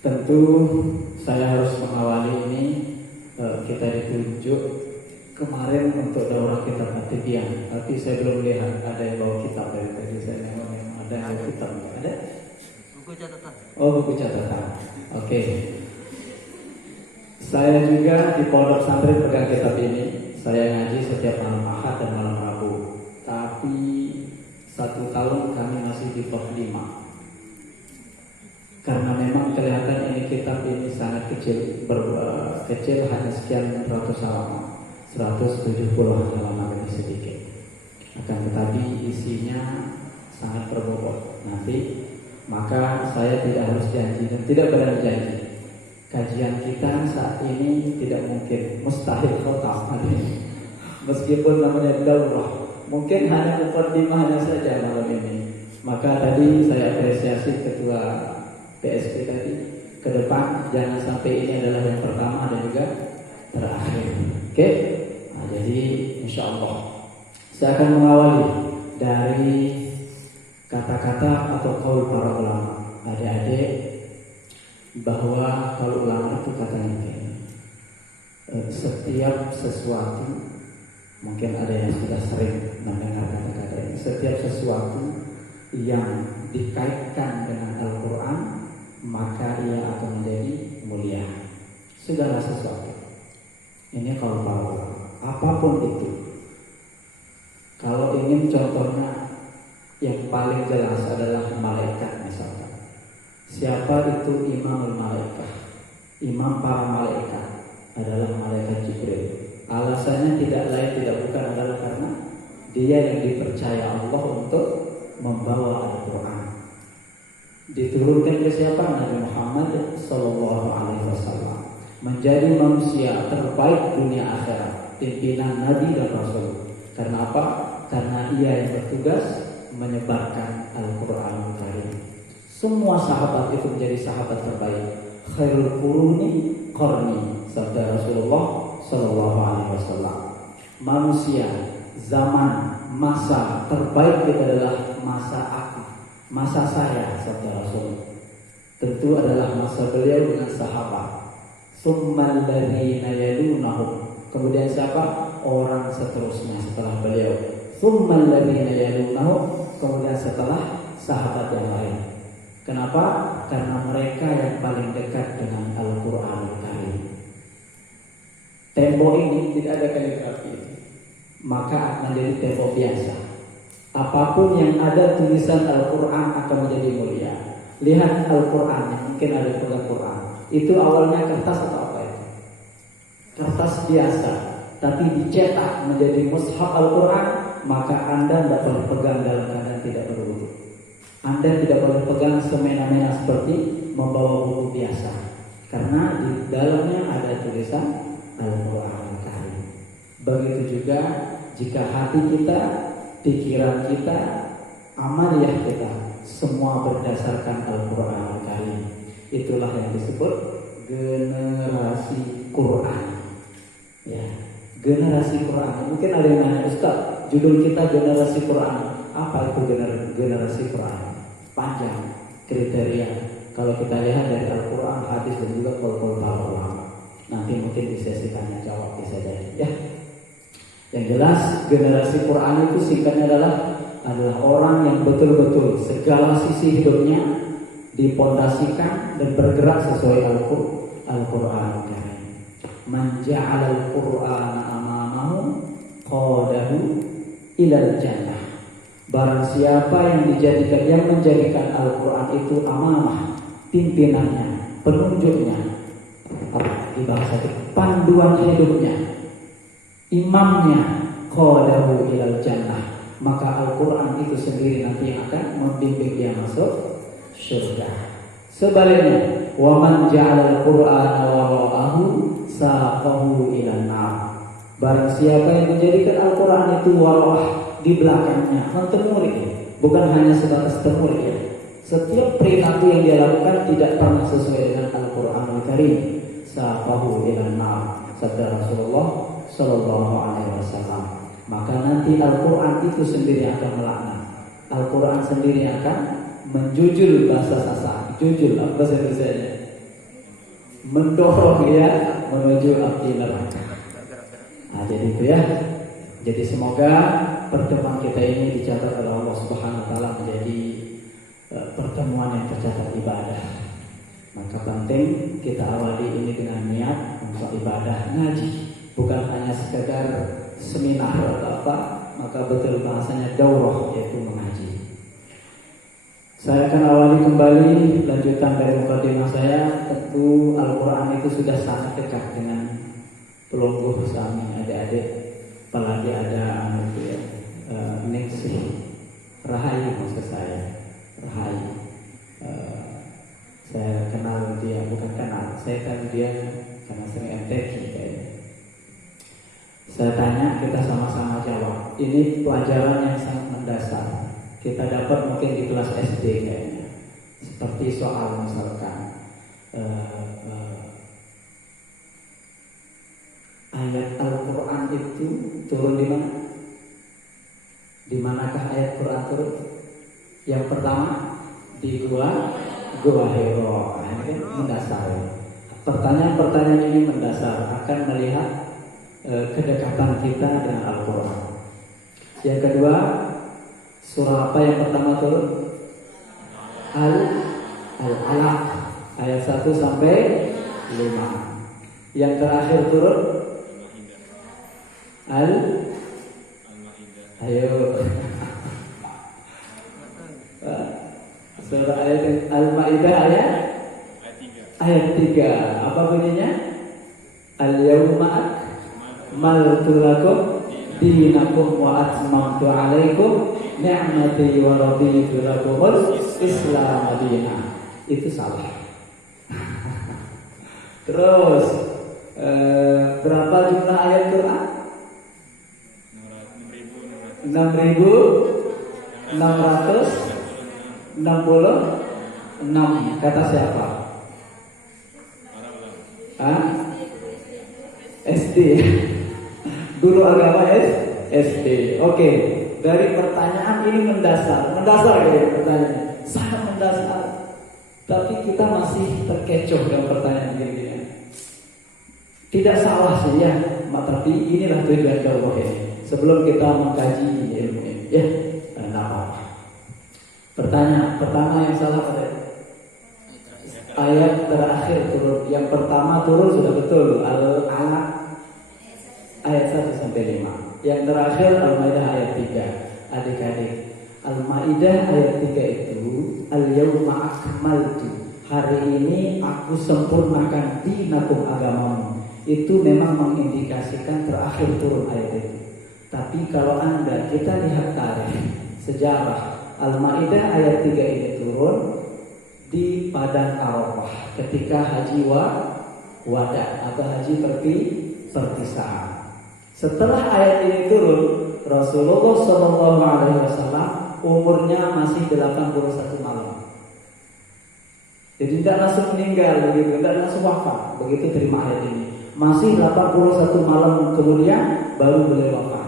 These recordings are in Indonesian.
Tentu saya harus mengawali ini. Kita ditunjuk kemarin untuk daurah kitab At-Tibyan, tapi saya belum lihat ada yang bawa kitab dari tadi. Saya nengok ada yang bawa kitab. Ada? Buku catatan. Oh, buku catatan. Oke. Saya juga di Pondok Santri pegang kitab ini. Saya ngaji setiap malam Ahad dan malam Rabu. Tapi 1 tahun kami masih di top 5. Karena memang kelihatan ini kitab ini sangat kecil, kecil hanya sekian ratus halaman, 170 halaman lebih sedikit. Akan tetapi isinya sangat berbobot. Nanti maka saya tidak harus janji dan tidak berani janji. Kajian kita saat ini tidak mungkin, mustahil khotam hari ini. Meskipun namanya daurah, mungkin hanya mukadimahnya saja malam ini. Maka tadi saya apresiasi ketua PSP tadi, ke depan jangan sampai ini adalah yang pertama dan juga terakhir. Oke? Nah, jadi insya Allah saya akan mengawali dari kata-kata atau qaul para ulama. Adik-adik, bahwa kalau ulama itu katanya begini, setiap sesuatu, mungkin ada yang sudah sering mendengar kata-kata ini, setiap sesuatu yang dikaitkan dengan Al-Quran maka ia akan menjadi mulia. Segala sesuatu. Ini kalau para ulama, apapun itu. Kalau ingin contohnya yang paling jelas adalah malaikat misalkan. Siapa itu imamul malaikat? Imam para malaikat adalah malaikat Jibril. Alasannya tidak lain tidak bukan adalah karena dia yang dipercaya Allah untuk membawa Al-Quran. Diturunkan ke siapa? Nabi Muhammad Sallallahu Alaihi Wasallam, menjadi manusia terbaik dunia akhirat, pimpinan Nabi dan Rasul. Karena apa? Karena ia yang bertugas menyebarkan Al-Quranul Karim. Semua sahabat itu menjadi sahabat terbaik. Khairul quruni qarni, sabda Rasulullah Sallallahu Alaihi Wasallam. Manusia, zaman, masa terbaik itu adalah masa aku, masa saya, sabda Rasul. Tentu adalah masa beliau dengan sahabat. Tsummal ladzina yalunahum. Kemudian siapa? Orang seterusnya setelah beliau. Tsummal ladzina yalunahum. Kemudian setelah sahabat yang lain. Kenapa? Karena mereka yang paling dekat dengan Al-Quranul Karim. Tembok ini tidak ada kaligrafi, maka akan menjadi tembok biasa. Apapun yang ada tulisan Al-Quran akan menjadi mulia. Lihat Al-Quran, mungkin ada pegang Quran. Itu awalnya kertas atau apa itu? Kertas biasa, tapi dicetak menjadi mushaf Al-Quran, maka Anda tidak boleh pegang dalam keadaan tidak berwudu. Anda tidak boleh pegang semena-mena seperti membawa buku biasa, karena di dalamnya ada tulisan Al-Quran Karim. Begitu juga jika hati kita, pikiran kita, amaliyah kita semua berdasarkan Al-Quran Karim. Itulah yang disebut generasi Quran. Ya, generasi Quran. Mungkin ada yang nanya, Ustaz, judul kita generasi Quran. Apa itu generasi Quran? Panjang kriteria. Kalau kita lihat dari Al-Quran, hadis dan juga qaul-qaul para ulama. Nanti mungkin di sesi tanya jawab bisa jadi. Ya. Yang jelas generasi Quran itu singkatnya adalah orang yang betul-betul segala sisi hidupnya dipondasikan dan bergerak sesuai Al-Quran. Man ja'ala al-Qur'ana amamahu qadahu ilal jannah. Barang siapa yang menjadikan Al-Quran itu amamah, pimpinannya, penunjuknya, di bahasa itu panduan hidupnya, imamnya, qadahu ilal jannah, maka Al-Quran itu sendiri nanti yang akan membimbing dia masuk surga. Sebaliknya, wa man ja'ala al-Qur'ana wara'ahu saqahu ilan nar. Barang siapa yang menjadikan Al-Quran itu wara'ah, di belakangnya, mentemuri, bukan hanya sebatas temuri ya. Setiap perilaku yang dia lakukan tidak pernah sesuai dengan Al-Quranul Karim. Saqahu ilan nar, sabda Rasulullah Sallallahu Alaihi Wasallam. Maka nanti Al-Quran itu sendiri akan melaknat. Al-Quran sendiri akan menjujul bahasa sasa. Jujul apa bahasa Indonesianya? mendorong dia menuju api neraka. Nah, jadi itu ya. Jadi semoga pertemuan kita ini dicatat oleh Allah Subhanahu wa taala menjadi pertemuan yang tercatat ibadah. Maka penting kita awali ini dengan niat untuk ibadah ngaji, bukan hanya sekedar seminar atau apa, maka betul bahasanya daurah, yaitu mengaji. Saya akan awali kembali lanjutan dari mukadimah saya. Tentu Al-Quran itu sudah sangat dekat dengan pelungguh kami adik-adik, apalagi ada Ningsih Rahayu, maksud saya Rahayu. Saya kenal dia, bukan kenal, saya kenal dia karena sering MTQ kayaknya. Saya tanya, kita sama-sama jawab. Ini pelajaran yang sangat mendasar. Kita dapat mungkin di kelas SD kayaknya. Seperti soal misalkan ayat Al-Quran itu turun di mana? Di manakah ayat Quran turun? Yang pertama di Gua Hiro. Nah, ini kan mendasar. Pertanyaan-pertanyaan ini mendasar akan melihat kedekatan kita dengan Al-Quran. Yang kedua, surah apa yang pertama turun? Al-Alaq ayat 1 sampai 5. Yang terakhir turun Ayo surah ayat Al-Maidah ayat 3. Apa bunyinya? Al-yawma akmaltu lakum dinakum wa atmamtu alaikum ni'mati wa raditu lakumul Islam madinah. Itu salah. Terus berapa jumlah ayat Quran? 6.666. Kata siapa? SD. Dulu agama SD. Oke. Dari pertanyaan ini mendasar ya pertanyaan. Sangat mendasar. Tapi kita masih terkecoh dengan pertanyaan gini-gini. Tidak salah sih ya, tapi inilah tujuan dakwah ini. Sebelum kita mengkaji ilmu ini, ya, tidak apa-apa. Pertanyaan pertama yang salah pada ayat terakhir turun. Yang pertama turun sudah betul, Al-Alaq ayat 1 sampai 5. Yang terakhir Al-Maidah ayat 3. Adik-adik, Al-Maidah ayat 3 itu Al-yawma akmaltu. Hari ini aku sempurnakan dinakum agamamu. Itu memang mengindikasikan terakhir turun ayat itu. Tapi kalau kita lihat tarikh sejarah, Al-Maidah ayat 3 ini turun di Padang Arafah ketika haji wada atau haji perpisahan. Setelah ayat ini turun, Rasulullah SAW umurnya masih 81 malam. Jadi tidak langsung meninggal begitu, tidak langsung wafat. Begitu terima ayat ini. Masih 81 malam kemudian baru beliau wafat.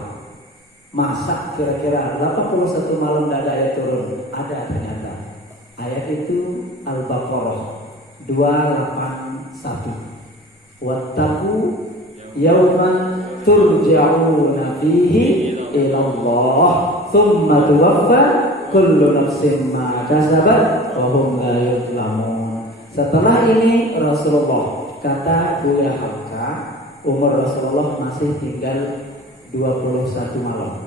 Masa kira-kira 81 malam tidak ada ayat turun? Ada ternyata. Ayat itu Al-Baqarah 281. Wattaqu yawman turja'una fihi ila Allah thumma tuwaffa kullu nafsin ma kasabat wa hum la yuzlamun. Setelah ini Rasulullah, kata Buya Hamka, umur Rasulullah masih tinggal 21 malam.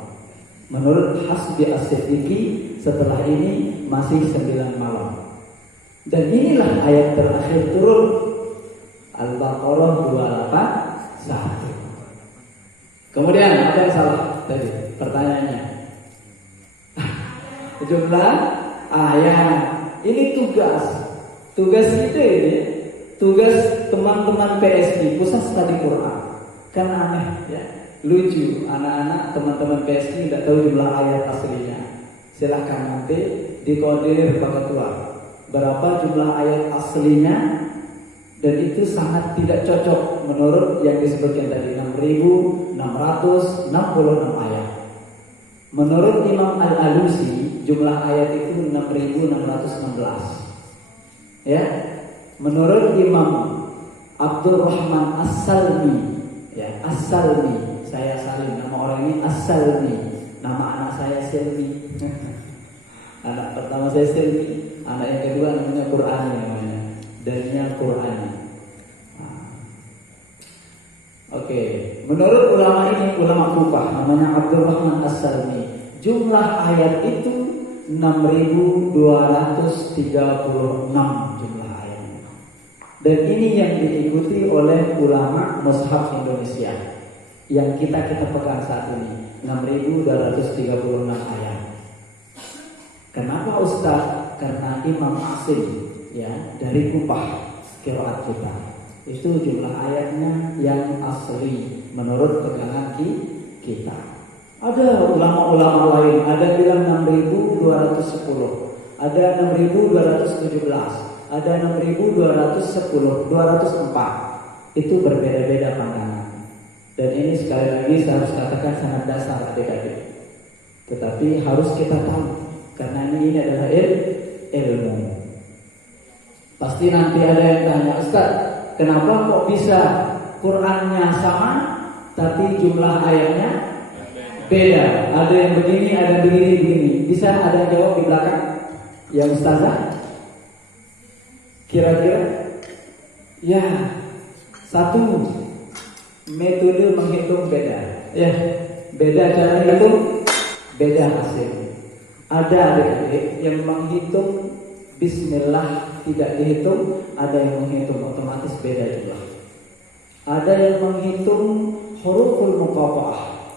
Menurut Hasbi As-Siddiqi, setelah ini masih 9 malam. Dan inilah ayat terakhir turun, Al-Baqarah 281. Kemudian apa yang salah tadi pertanyaannya? Jumlah ayat. Ini tugas kita ini, tugas teman-teman PSI, Pusat Studi Quran. Kan aneh ya, lucu, anak-anak teman-teman PSI tidak tahu jumlah ayat aslinya. Silahkan nanti dikoordinir Pak Ketua berapa jumlah ayat aslinya. Dan itu sangat tidak cocok menurut yang disebutkan tadi 6.666 ayat. Menurut Imam Al-Alusi jumlah ayat itu 6.616. Ya. Menurut Imam Abdurrahman As-Salmi, ya, As-Salmi. Saya Salim, nama orang ini As-Salmi. Nama anak saya Silmi. Anak pertama saya Silmi, anak yang kedua namanya Qur'ani namanya. Darinya Qur'ani. Oke, menurut ulama ini, ulama Kufah namanya Abdurrahman As-Salmi, jumlah ayat itu 6.236 jumlah ayatnya. Dan ini yang diikuti oleh ulama Mushaf Indonesia yang kita pegang saat ini, 6.236 ayat. Kenapa Ustaz? Karena Imam Asim, ya, dari Kufah qiraat kita, itu jumlah ayatnya yang asli menurut pegangan kita. Ada ulama-ulama lain, ada bilang 6.210, ada 6.217, ada 6.210, 204. Itu berbeda-beda pandangan. Dan ini sekali lagi saya harus katakan sangat dasar adik-adik. Tetapi harus kita tahu, karena ini adalah ilmu. Pasti nanti ada yang tanya, Ustaz, kenapa kok bisa Qur'annya sama tapi jumlah ayatnya beda? Ada yang begini, ada yang begini. Bisa ada yang jawab di belakang? Yang Ustazah? Kira-kira? Ya, satu, metode menghitung beda. Ya, beda cara hitung, beda hasil. Ada adik-adik yang menghitung Bismillah tidak dihitung, ada yang menghitung otomatis beda juga. Ada yang menghitung huruful muqatta'ah.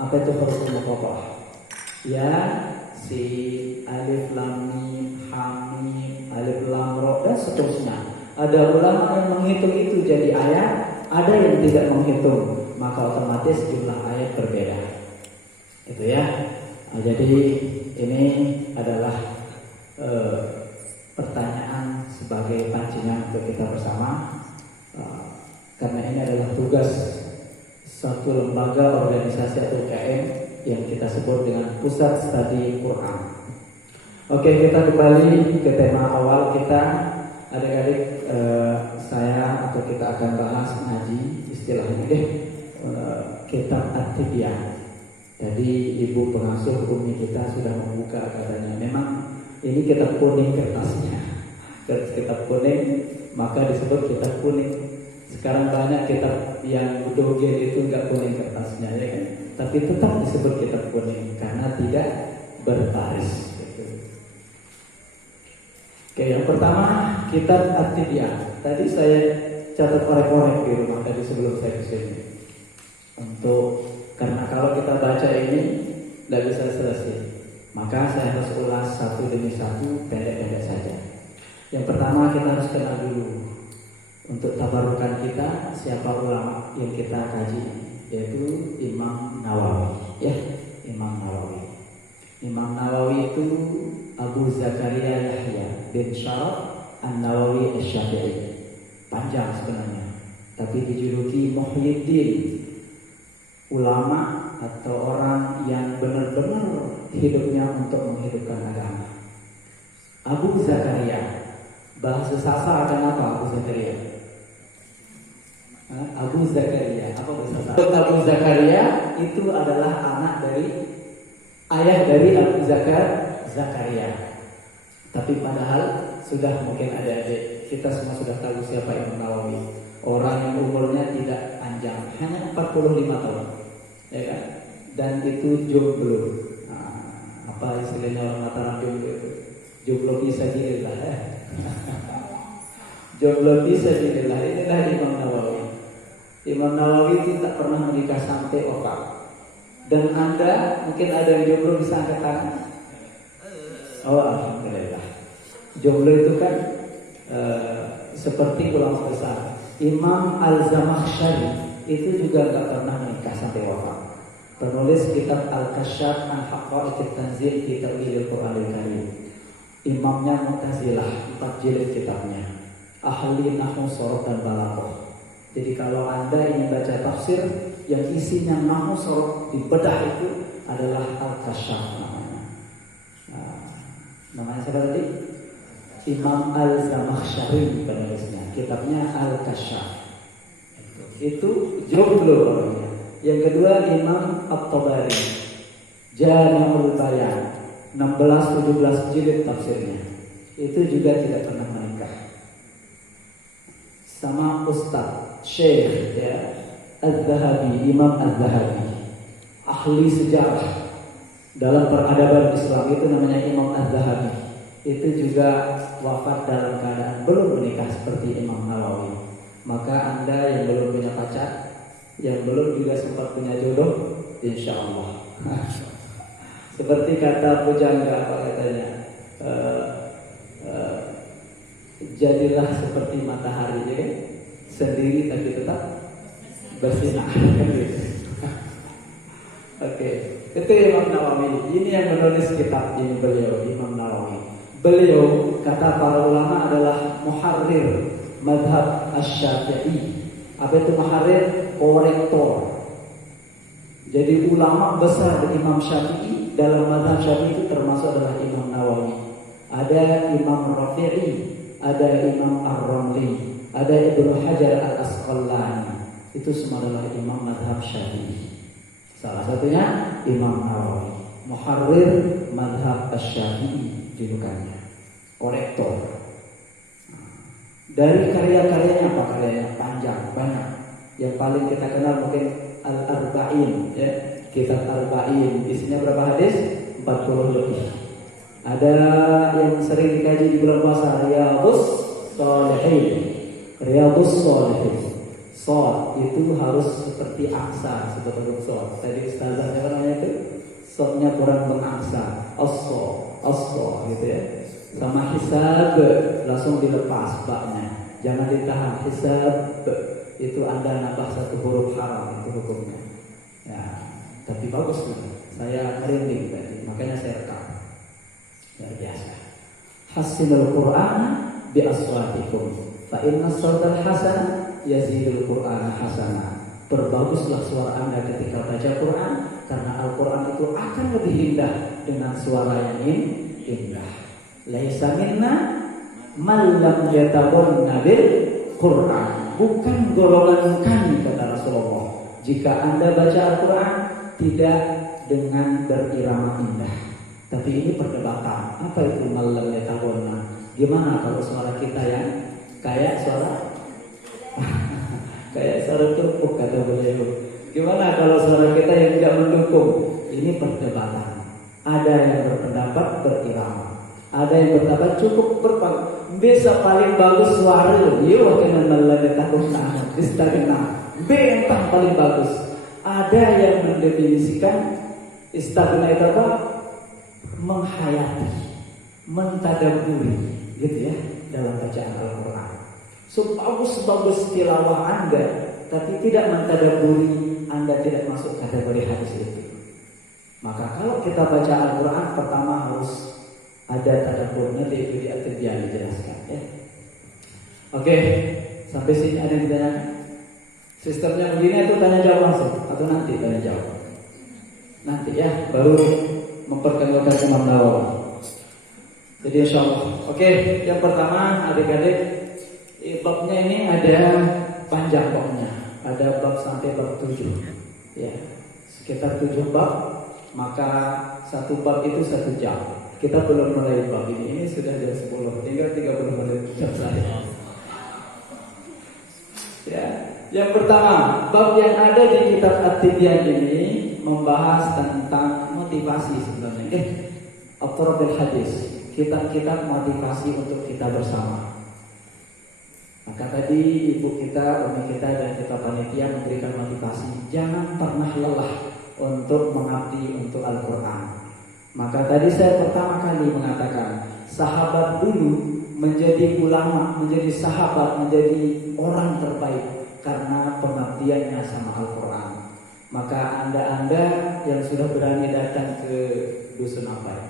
Apa itu huruful muqatta'ah? Ya, si alif lam mim, ha mim, alif lam ra dan seterusnya. Ada ulama yang menghitung itu jadi ayat, ada yang tidak menghitung, maka otomatis jumlah ayat berbeda. Itu ya. Jadi ini adalah pertanyaan sebagai pancingan untuk kita bersama, karena ini adalah tugas satu lembaga organisasi atau UKM yang kita sebut dengan Pusat Studi Quran. Oke, kita kembali ke tema awal kita, adik-adik. Saya atau kita akan bahas ngaji istilahnya kitab At-Tibyaan. Jadi ibu pengasuh Umi kita sudah membuka katanya. Memang ini kitab kuning kertasnya. Kitab kuning, maka disebut kitab kuning. Sekarang banyak kitab yang dogel itu enggak kuning kertasnya, ya kan? Tapi tetap disebut kitab kuning karena tidak berbaris. Gitu. Oke, yang pertama kitab At-Tibyaan. Tadi saya catat korek-korek di rumah tadi sebelum saya kesini. Karena kalau kita baca ini tidak bisa selesai, maka saya harus ulas satu demi satu, pendek-pendek saja. Yang pertama kita harus kenal dulu untuk tabarukan kita siapa ulama yang kita kaji, yaitu Imam Nawawi. Ya, Imam Nawawi. Imam Nawawi itu Abu Zakaria Yahya bin Syaraf An-Nawawi Asy-Syafi'i. Panjang sebenarnya, tapi dijuluki Muhyiddin, ulama atau orang yang benar-benar hidupnya untuk menghidupkan agama. Abu Zakaria, bahasa Sasa akan apa Abu Zakaria? Abu Zakaria, apa bahasa Sasa? Abu Zakaria itu adalah ayah dari Abu Zakaria. Tapi padahal sudah mungkin adik-adik kita semua sudah tahu siapa Imam Nawawi. Orang yang umurnya tidak panjang, hanya 45 tahun. Ya kan? Dan itu jomblo. Apa istilahnya orang Mataram jomblo itu? Jomblo fisabilillah. Jomblo fisabilillah. Inilah Imam Nawawi. Imam Nawawi itu tak pernah menikah sampai wafat. Dan Anda mungkin ada yang jomblo bisa angkat tangan. Oh, alhamdulillah. Jomblo itu kan seperti ulama besar. Imam Al-Zamakhsyari itu juga tak pernah menikah sampai wafat. Penulis kitab Al-Kasyaf an Haqa'iqit Tanzil fi Ta'wilil Qur'anil Karim. Imamnya Mu'tazilah, 4 jilid kitabnya. Ahli nahwu, sorof dan balaghah. Jadi kalau Anda ingin baca tafsir yang isinya nahwu, sorof dibedah itu adalah Al-Kasyaf namanya. Namanya siapa tadi? Imam Al-Zamakhsyari penulisnya. kitabnya Al-Kasyaf. Itu jomblo orangnya. Yang kedua Imam At-Tabari, Jami'ul Bayan, 16-17 jilid tafsirnya. Itu juga tidak pernah menikah. Sama Ustaz Syekh ya, Az-Zahabi, Imam Az-Zahabi, ahli sejarah dalam peradaban Islam, itu namanya Imam Az-Zahabi. Itu juga wafat dalam keadaan belum menikah seperti Imam Nawawi. Maka Anda yang belum punya pacar, yang belum juga sempat punya jodoh, insya Allah seperti kata pujangga apa katanya, jadilah seperti matahari ya kan? Sendiri tapi tetap bersinar. Oke, itu Imam Nawawi. Ini yang menulis kitab ini beliau, Imam Nawawi. Beliau kata para ulama adalah muharrir madhab Asy-Syafi'i. Apa itu muharrir? Korektor. Jadi ulama besar Imam Syafi'i dalam madhab Syafi'i itu termasuk adalah Imam Nawawi. Ada Imam Rafi'i, ada Imam Ar-Ramli, ada Ibnu Hajar Al-Asqalani. Itu semua adalah imam madhab Syafi'i. Salah satunya Imam Nawawi, muharrir madhab Asy-Syafi'i julukannya, korektor. Dari karya-karyanya apa? Karyanya panjang, banyak. Yang paling kita kenal mungkin Al-Arba'in ya. Kitab Arba'in isinya berapa hadis? 40 lebih. Ada yang sering dikaji di bulan puasa, Riyadhus Shalihin. Riyadhus Shalihin. Shad itu harus seperti angsa, seperti huruf shad. Tadi ustazahnya apa namanya itu? Shadnya kurang mengangsa. As-so gitu ya. Sama hisab langsung dilepas baknya. Jangan ditahan. Hisab itu Anda nambah satu huruf haram, itu hukumnya. Ya, tapi bagus juga. Saya merinding tadi, makanya saya rekam. Luar biasa. Hasinul Qur'an bi aswatikum. Fa inna as-sawtal hasan yazidul Qur'ana hasana. Perbaguslah suara Anda ketika baca Quran, karena Al-Quran itu akan lebih indah dengan suara yang indah. Laisa minna man lam yatawanna bil Quran. Bukan golongan kami, kata Rasulullah, jika Anda baca Al-Quran tidak dengan berirama indah. Tapi ini perdebatan. Apa itu man lam yatawanna? Gimana kalau suara kita yang kayak suara kayak suara tepuk, kata beliau. Gimana kalau suara kita yang tidak mendukung? Ini perdebatan. Ada yang berpendapat berirama, ada yang berpendapat cukup berpang. Bisa paling bagus suara dia wakil melanda takut nahan istagna. Bentang paling bagus. Ada yang mendefinisikan istagna itu apa? Menghayati, mentadabburi, gitu ya, dalam bacaan Al-Quran. Sebagus-bagus tilawah Anda, tapi tidak mentadabburi, Anda tidak masuk kategori hadis itu. Maka kalau kita baca Al-Quran, pertama harus ada tadabbur. Nanti itu di At-Tibyaan dijelaskan ya. Oke, sampai sini ada yang ditanya. Sistemnya begini itu tanya jawab langsung atau nanti tanya jawab? Nanti ya, baru memperkenalkan Imam Nawawi. Jadi insyaallah. Oke, yang pertama adik-adik, babnya ini ada panjang babnya. Ada bab sampai bab 7. Ya, sekitar 7 bab. Maka satu bab itu 1 jam. Kita belum mulai bab ini. Ini sudah jam 10. Tinggal 30 menit selesai. Ya, yang pertama, bab yang ada di kitab At-Tibyaan ini membahas tentang motivasi sebenarnya. At-Tarafil Hadis, kitab-kitab motivasi untuk kita bersama. Maka tadi ibu kita, umi kita, dan kita panitia memberikan motivasi, jangan pernah lelah untuk mengabdi untuk Al-Quran. Maka tadi saya pertama kali mengatakan, sahabat dulu menjadi ulama, menjadi sahabat, menjadi orang terbaik karena pengabdiannya sama Al-Quran. Maka anda yang sudah berani datang ke dusun apa ya?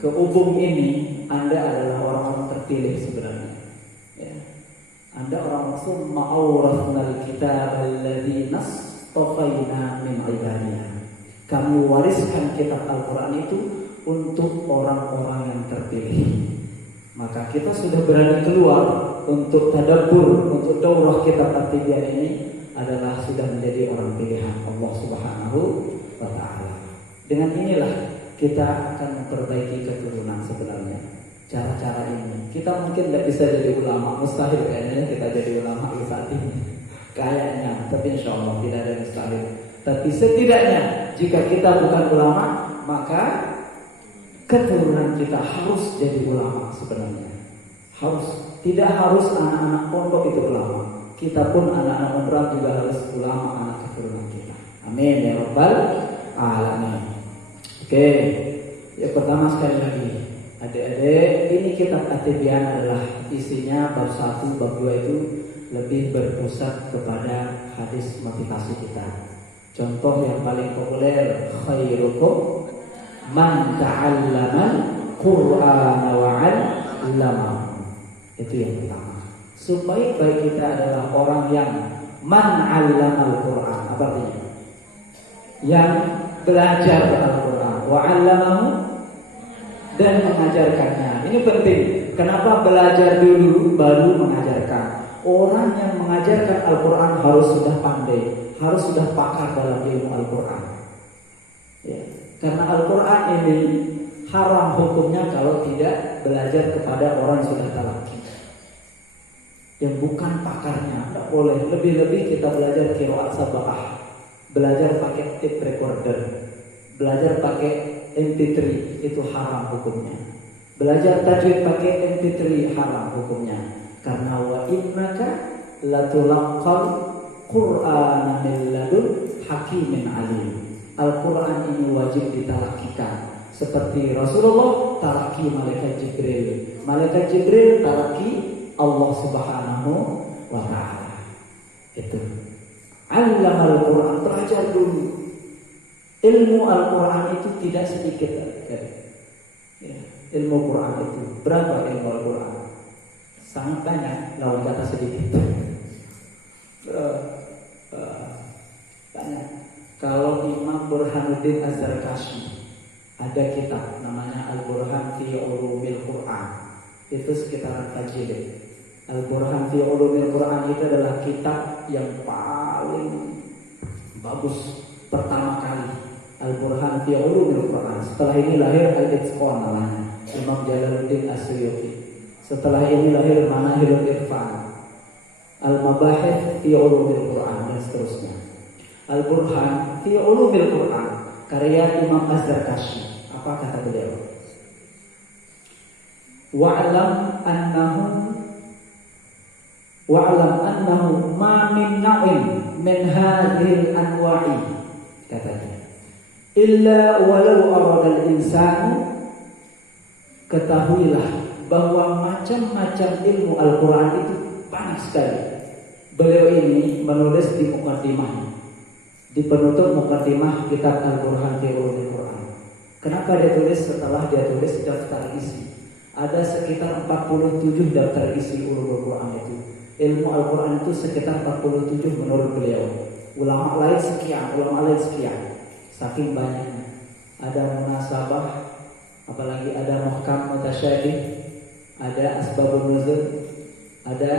Ke Ubung ini, Anda adalah orang-orang terpilih sebenarnya. Ya. Anda orang summa awrathnal kitab alladzi nastafaina min ibadina. Kami wariskan kitab Al-Quran itu untuk orang-orang yang terpilih. Maka kita sudah berani keluar untuk tadabbur, untuk daurah kitab At-Tibyan ini adalah sudah menjadi orang pilihan Allah Subhanahu wa taala. Dengan inilah kita akan memperbaiki keturunan sebenarnya. Cara-cara ini kita mungkin tidak bisa jadi ulama, mustahil kayaknya kita jadi ulama saat ini. Kayaknya, tapi insya Allah tidak ada mustahil. Tapi setidaknya jika kita bukan ulama, maka keturunan kita harus jadi ulama sebenarnya. Harus, tidak harus anak-anak pondok itu ulama. Kita pun anak-anak pondok juga harus ulama anak keturunan kita. Amin ya rabbal alamin. Oke, yang pertama sekali lagi, adik-adik, ini kitab At-Tibyan adalah isinya bab 1, bab 2 itu lebih berpusat kepada hadis motivasi kita. Contoh yang paling populer, khairukum man ta'allaman Qur'ana wa 'allama. Itu yang pertama. Sebaik-baik kita adalah orang yang man 'allamal Qur'an. Apa artinya? Yang belajar Al-Qur'an wa 'allamahu dan mengajarkannya. Ini penting. Kenapa belajar dulu baru mengajarkan? Orang yang mengajarkan Al-Quran harus sudah pandai, harus sudah pakar dalam ilmu Al-Quran. Ya. Karena Al-Quran ini haram hukumnya kalau tidak belajar kepada orang yang sudah talaki, yang bukan pakarnya. Tidak boleh. Lebih-lebih kita belajar qiraat sab'ah, belajar pakai tape recorder, belajar pakai MP3, itu haram hukumnya. Belajar tajwid pakai MP3 haram hukumnya. Karena wa innaka latulaqqal Qur'ana min ladun hakimin alim. Al-Qur'an ini wajib ditalakikan. Seperti Rasulullah talaki malaikat Jibril. Malaikat Jibril talaki Allah Subhanahu wa taala. Itu. Allamal Qur'an, belajar dulu. Ilmu Al-Qur'an itu tidak sedikit. Ya, ilmu Qur'an itu berapa ilmu Al-Qur'an? Sangat banyak, lawan kata sedikit. Banyak. Kalau Imam Burhanuddin Az-Zarkashi ada kitab namanya Al-Burhan fi Ulumil Quran, itu sekitaran 4 jilid. Al-Burhan fi Ulumil Quran itu adalah kitab yang paling bagus pertama kali. Al-Burhan fi Ulumil Quran. Setelah ini lahir Al-Itqan namanya Imam Jalaluddin As-Suyuti. Setelah ini lahir Manahilul Irfan, Al-Mabahith fi Ulumil Quran, dan seterusnya. Al-Burhan fi Ulumil Quran, karya Imam Az-Zarkashi. Apa kata beliau? Wa'lam annahu ma min na'in min hadhil anwa'i, katanya, illa walau aradal insanu, ketahuilah bahwa macam-macam ilmu Al-Quran itu banyak sekali. Beliau ini menulis di muqaddimah, di penutup muqaddimah kitab Al-Burhan fi Ulumil Quran. Kenapa dia tulis? Setelah dia tulis daftar isi, ada sekitar 47 daftar isi Ulumul Quran itu. Ilmu Al-Quran itu sekitar 47 menurut beliau. Ulama lain sekian, ulama lain sekian. Saking banyaknya. Ada munasabah, apalagi ada muhkam mutasyabih, ada asbabun nuzul, ada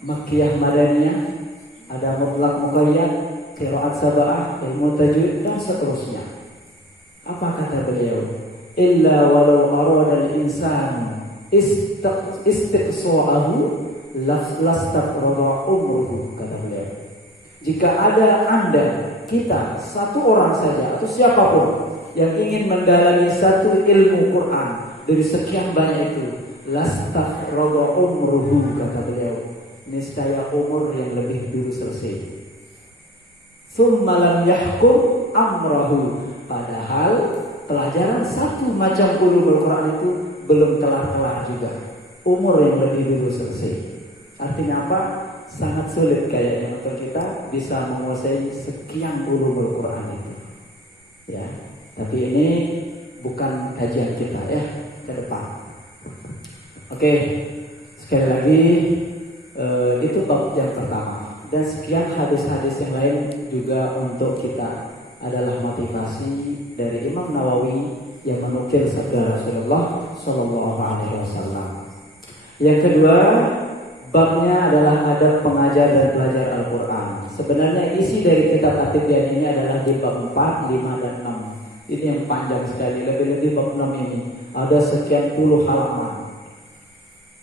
makkiyah madaniyah, ada mutlaq muqayyad, qiraat sab'ah, ilmu tajwid, dan seterusnya. Apa kata beliau? Illa walau arada al-insan istiqsa'ahu lastaqrada umruhu, kata beliau. Jika ada Anda, kita, satu orang saja atau siapapun yang ingin mendalami satu ilmu Quran dari sekian banyak itu, lastaqrada umruhu, kata beliau, niscaya umur yang lebih dulu selesai. Tsumma lam yahkum amrahu, padahal pelajaran satu macam ulumul Quran itu belum kelar-kelar juga, umur yang lebih dulu selesai. Artinya apa? Sangat sulit kayaknya untuk kita bisa menguasai sekian ulumul Quran itu. Ya, tapi ini bukan kajian kita ya ke depan. Oke, sekali lagi itu bab yang pertama, dan sekian hadis-hadis yang lain juga untuk kita adalah motivasi dari Imam Nawawi yang menukil sabda Rasulullah Shallallahu Alaihi Wasallam. Yang kedua, babnya adalah adab pengajar dan pelajar Al-Quran. Sebenarnya isi dari kitab At-Tibyan ini adalah di bab 4, 5, dan 6. Ini yang panjang sekali, lebih-lebih bab 6 ini ada sekian puluh halaman.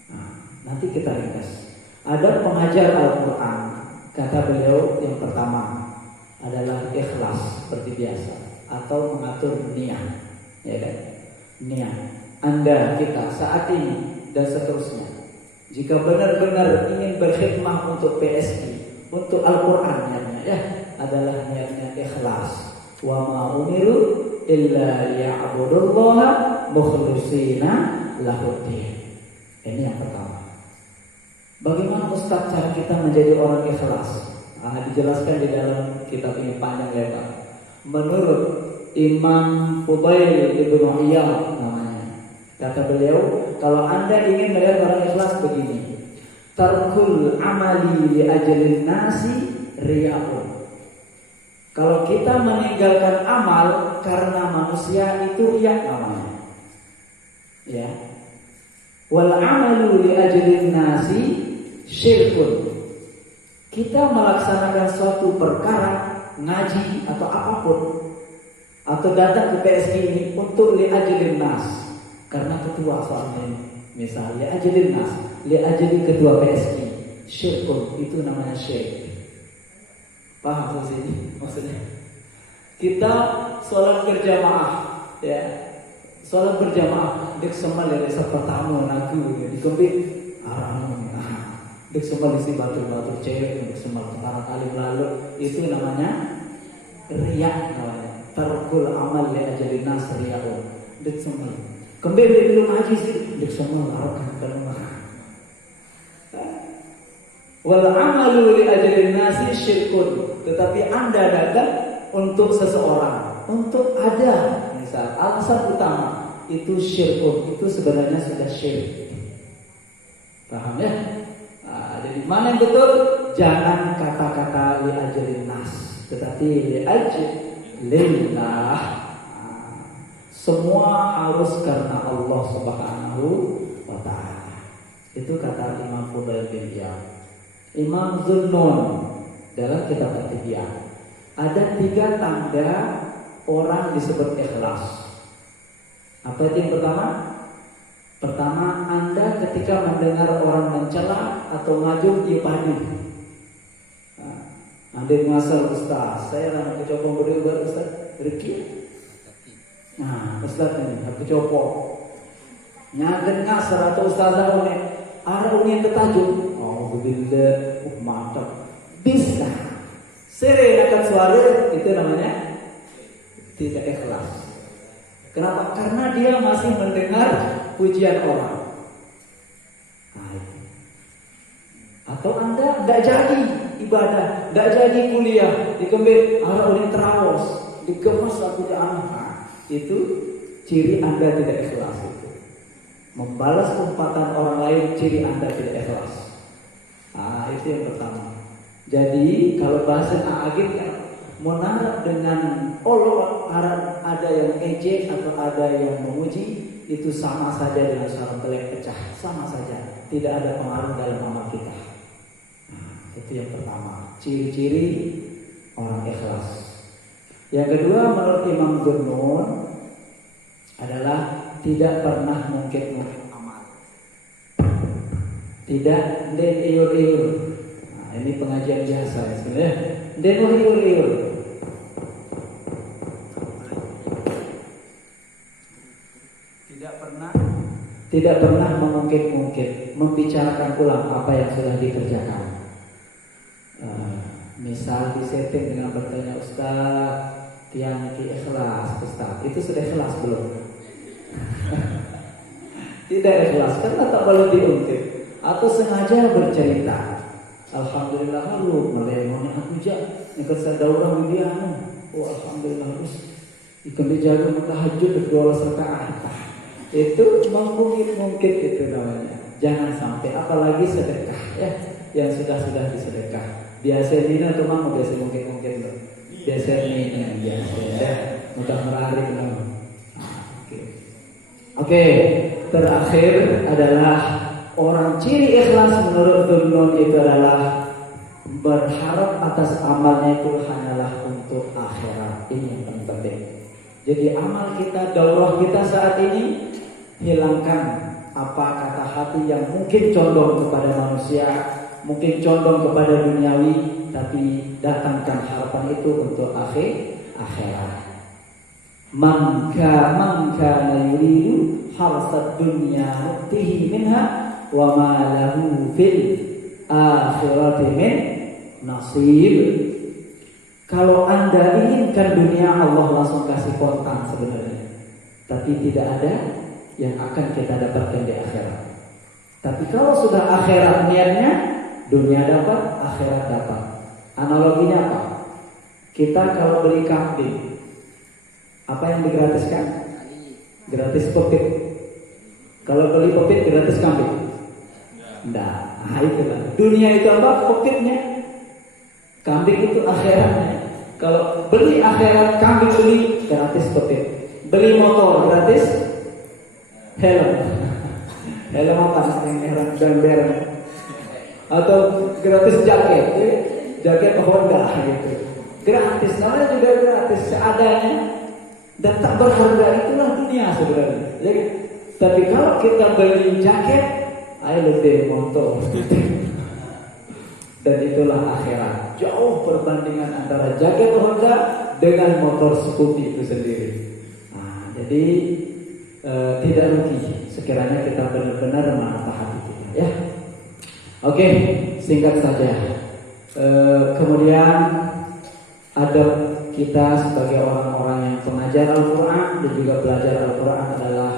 Nah, nanti kita ringkas. Adab pengajar Al-Quran, kata beliau yang pertama adalah ikhlas seperti biasa atau mengatur niat, ya kan? Niat Anda, kita saat ini dan seterusnya, jika benar-benar ingin berkhidmah untuk PSI, untuk Al-Quran ya, adalah niatnya ikhlas. Wa ma umiru illa liya'budullaha mukhlishina lahuddin. Ini yang pertama. Bagaimana Ustaz cara kita menjadi orang ikhlas? Dijelaskan di dalam kitab ini panjang lebar. Menurut Imam Fudail Ibnu Iyad namanya, kata beliau, kalau Anda ingin melihat orang ikhlas begini, tarkul amali li ajalin nasi riya'un. Kalau kita meninggalkan amal karena manusia, itu riya namanya. Ya. Wal amalu li ajalin nasi syirkun. Kita melaksanakan suatu perkara, ngaji atau apapun, atau datang ke PSG ini untuk li ajalin nas, karena ketua soalnya ini. Misalnya li ajalin nas, li ajalin ketua PSG, syirkun, itu namanya syirik. Paham sih maksudnya? Kita sholat berjamaah, ya, sholat berjamaah, dek semua dari pertama naku di kembit arang, dek semua di batu-batu cewek, dek semua para kali lalu, itu namanya riya namanya. Tarkul amal li ajalin nas riya'un. Dek semua kembit di belum haji sih, dek semua arang kan. Wal amalu li ajalin nasi syirkun. Tetapi Anda datang untuk seseorang, untuk ada misal alasan utama, itu syirkun, itu sebenarnya sudah syirik. Paham ya? Jadi mana yang betul? Jangan kata-kata li ajalin nas, tetapi li ajalillah. Semua harus karena Allah Subhanahu wa ta'ala. Itu kata Imam Fudail bin Iyad. Imam Zunnun dalam kitab At-Tibyan, ada 3 tanda orang disebut ikhlas. Apa itu yang pertama? Pertama, Anda ketika mendengar orang mencela atau ngajung ibadah. Anda ngasal Ustaz, saya nak coba berdua Ustaz, Riki. Nah, Ustaz ini aku coba. Nyaden ngasal atau Ustazah ini, ada yang tertajuk. Alhamdulillah, mantap. Bisa serenakan suara, itu namanya tidak ikhlas. Kenapa? Karena dia masih mendengar pujian orang. Atau Anda tidak jadi ibadah, tidak jadi kuliah, dikembali ada orang terawos, dikemas aku ke anak. Itu ciri Anda tidak ikhlas. Itu membalas umpatan orang lain, ciri Anda tidak ikhlas. Itu yang pertama. Jadi kalau bahasa agit kan menarap dengan Allah, ada yang ejek atau ada yang memuji, itu sama saja dengan sarung telek pecah, sama saja, tidak ada pengaruh dalam amal kita. Itu yang pertama, ciri-ciri orang ikhlas. Yang kedua, menurut Imam Zunnun adalah tidak pernah mungkin amal. Tidak den iur-iur. Ini pengajian biasa ya sebenarnya. Den iur-iur. Tidak pernah mengungkit-ungkit, membicarakan ulang apa yang sudah dikerjakan. Misal disetting dengan bertanya, Ustaz, tiang ikhlas, Ustaz, itu sudah ikhlas belum? Tidak ikhlas, karena tak boleh diungkit. Atau sengaja bercerita, Alhamdulillah lu melemoni aku jak, ikut sadaurah bibianu. Oh Alhamdulillah terus ikan dijaga tahajud 12 rakaat. Itu mungkin itu namanya. Jangan sampai, apalagi sedekah ya, yang sudah disedekah. Biasa dina tuh mau biasa mungkin loh. Biasa ini biasa ya, mudah menarik loh. Oke, terakhir adalah orang ciri ikhlas menurut Dunnun itu adalah berharap atas amalnya itu hanyalah untuk akhirat. Ini yang paling penting. Jadi amal kita, daurah kita saat ini, hilangkan apa kata hati yang mungkin condong kepada manusia, mungkin condong kepada duniawi, tapi datangkan harapan itu untuk akhirat. Man kana yuridu harsad dunya nutihi minha wa ma lahu fil akhirati min nasib. Kalau Anda inginkan dunia, Allah langsung kasih kontan sebenarnya, tapi tidak ada yang akan kita dapatkan di akhirat. Tapi kalau sudah akhirat niatnya, dunia dapat, akhirat dapat. Analoginya apa? Kita kalau beli kambing, apa yang digratiskan? Gratis pepit. Kalau beli pepit gratis kambing? Enggak. Nah itulah. Dunia itu apa? Pepitnya. Kambing itu akhiratnya. Kalau beli akhirat, kambing beli gratis pepit. Beli motor gratis helm. Helm apa? Yang merah. Atau gratis jaket. Jaket Honda gitu. Gratis, namanya juga gratis seadanya. Dan tak berharga, itulah dunia sebenarnya. Jadi, tapi kalau kita beli jaket, ayo lebih motor. Dan itulah akhirat. Jauh perbandingan antara jaket Honda dengan motor skuti itu sendiri. Nah, jadi tidak rugi sekiranya kita benar-benar menatah hati kita, ya. Oke, singkat saja. Kemudian ada kita sebagai orang-orang yang pengajar Al-Quran dan juga belajar Al-Quran adalah